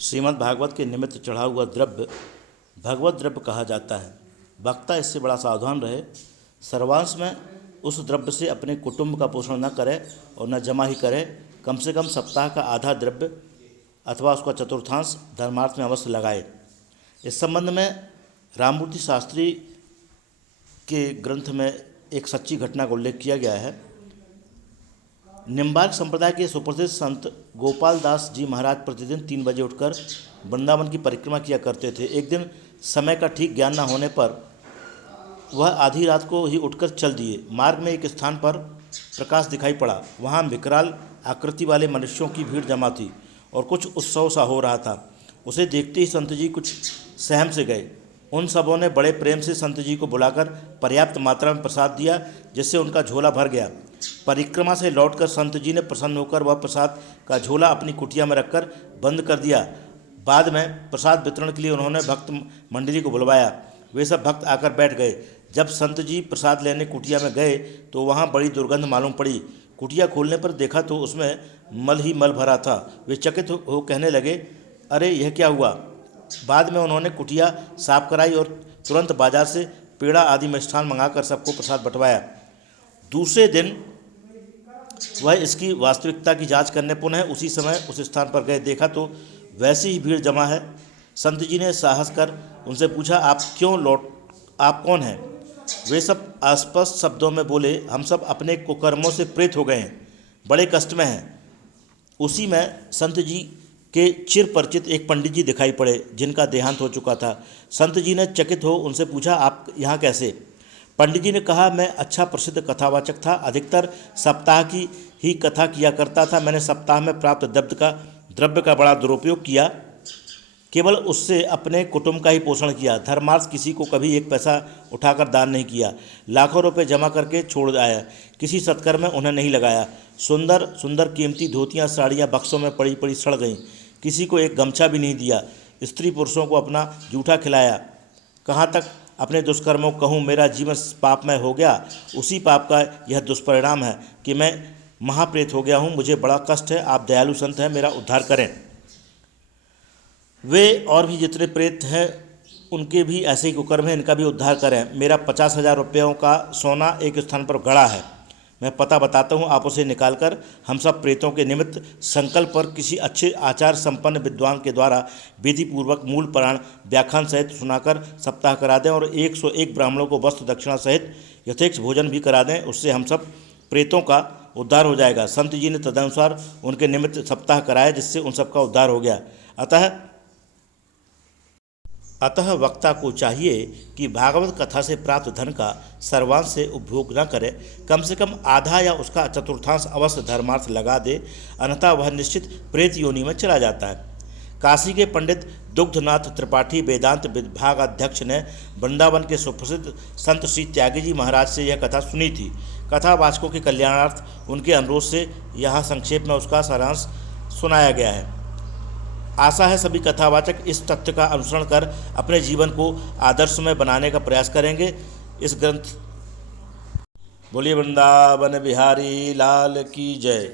श्रीमद् भागवत के निमित्त चढ़ा हुआ द्रव्य भगवत द्रव्य कहा जाता है। वक्ता इससे बड़ा सावधान रहे, सर्वांश में उस द्रव्य से अपने कुटुंब का पोषण न करे और न जमा ही करे। कम से कम सप्ताह का आधा द्रव्य अथवा उसका चतुर्थांश धर्मार्थ में अवश्य लगाए। इस संबंध में राममूर्ति शास्त्री के ग्रंथ में एक सच्ची घटना का उल्लेख किया गया है। निम्बार्क संप्रदाय के सुप्रसिद्ध संत गोपाल दास जी महाराज प्रतिदिन 3 बजे उठकर वृंदावन की परिक्रमा किया करते थे। एक दिन समय का ठीक ज्ञान न होने पर वह आधी रात को ही उठकर चल दिए। मार्ग में एक स्थान पर प्रकाश दिखाई पड़ा। वहाँ विकराल आकृति वाले मनुष्यों की भीड़ जमा थी और कुछ उत्सव सा हो रहा था। उसे देखते ही संत जी कुछ सहम से गए। उन सबों ने बड़े प्रेम से संत जी को बुलाकर पर्याप्त मात्रा में प्रसाद दिया, जिससे उनका झोला भर गया। परिक्रमा से लौटकर संत जी ने प्रसन्न होकर वह प्रसाद का झोला अपनी कुटिया में रखकर बंद कर दिया। बाद में प्रसाद वितरण के लिए उन्होंने भक्त मंडली को बुलवाया। वे सब भक्त आकर बैठ गए। जब संत जी प्रसाद लेने कुटिया में गए तो वहाँ बड़ी दुर्गंध मालूम पड़ी। कुटिया खोलने पर देखा तो उसमें मल ही मल भरा था। वे चकित हो कहने लगे, अरे यह क्या हुआ। बाद में उन्होंने कुटिया साफ कराई और तुरंत बाजार से पेड़ा आदि मिष्ठान मंगाकर सबको प्रसाद बंटवाया। दूसरे दिन वह इसकी वास्तविकता की जांच करने पुनः उसी समय उस स्थान पर गए। देखा तो वैसी ही भीड़ जमा है। संत जी ने साहस कर उनसे पूछा, आप कौन हैं। वे सब अस्पष्ट शब्दों में बोले, हम सब अपने कुकर्मों से प्रेत हो गए हैं, बड़े कष्ट में हैं। उसी में संत जी के चिर परिचित एक पंडित जी दिखाई पड़े, जिनका देहांत हो चुका था। संत जी ने चकित हो उनसे पूछा, आप यहाँ कैसे। पंडित जी ने कहा, मैं अच्छा प्रसिद्ध कथावाचक था, अधिकतर सप्ताह की ही कथा किया करता था। मैंने सप्ताह में प्राप्त द्रव्य का बड़ा दुरुपयोग किया, केवल उससे अपने कुटुंब का ही पोषण किया। धर्मार्थ किसी को कभी एक पैसा उठाकर दान नहीं किया। लाखों रुपए जमा करके छोड़ आया, किसी सत्कर्म में उन्हें नहीं लगाया। सुंदर सुंदर कीमती धोतियाँ साड़ियाँ बक्सों में पड़ी पड़ी सड़ गईं, किसी को एक गमछा भी नहीं दिया। स्त्री पुरुषों को अपना जूठा खिलाया। कहाँ तक अपने दुष्कर्मों कहूँ, मेरा जीवन पापमय हो गया। उसी पाप का यह दुष्परिणाम है कि मैं महाप्रेत हो गया हूँ। मुझे बड़ा कष्ट है। आप दयालु संत हैं, मेरा उद्धार करें। वे और भी जितने प्रेत हैं उनके भी ऐसे ही कुकर्म हैं, इनका भी उद्धार करें। मेरा 50,000 रुपयों का सोना एक स्थान पर गड़ा है, मैं पता बताता हूँ, आप उसे निकालकर हम सब प्रेतों के निमित्त संकल्प पर किसी अच्छे आचार संपन्न विद्वान के द्वारा विधि पूर्वक मूल पुराण व्याख्यान सहित सुनाकर सप्ताह करा दें और 101 ब्राह्मणों को वस्त्र दक्षिणा सहित यथेच्छ भोजन भी करा दें। उससे हम सब प्रेतों का उद्धार हो जाएगा। संत जी ने तदनुसार उनके निमित्त सप्ताह कराया, जिससे उन सबका उद्धार हो गया। अतः वक्ता को चाहिए कि भागवत कथा से प्राप्त धन का सर्वांश से उपभोग न करे, कम से कम आधा या उसका चतुर्थांश अवश्य धर्मार्थ लगा दे, अन्यथा वह निश्चित प्रेत योनि में चला जाता है। काशी के पंडित दुग्धनाथ त्रिपाठी वेदांत विभागाध्यक्ष ने वृंदावन के सुप्रसिद्ध संत श्री त्यागी जी महाराज से यह कथा सुनी थी। कथावाचकों के कल्याणार्थ उनके अनुरोध से यहाँ संक्षेप में उसका सारांश सुनाया गया है। आशा है सभी कथावाचक इस तथ्य का अनुसरण कर अपने जीवन को आदर्शमय बनाने का प्रयास करेंगे। इस ग्रंथ बोलिए वृंदावन बिहारी लाल की जय।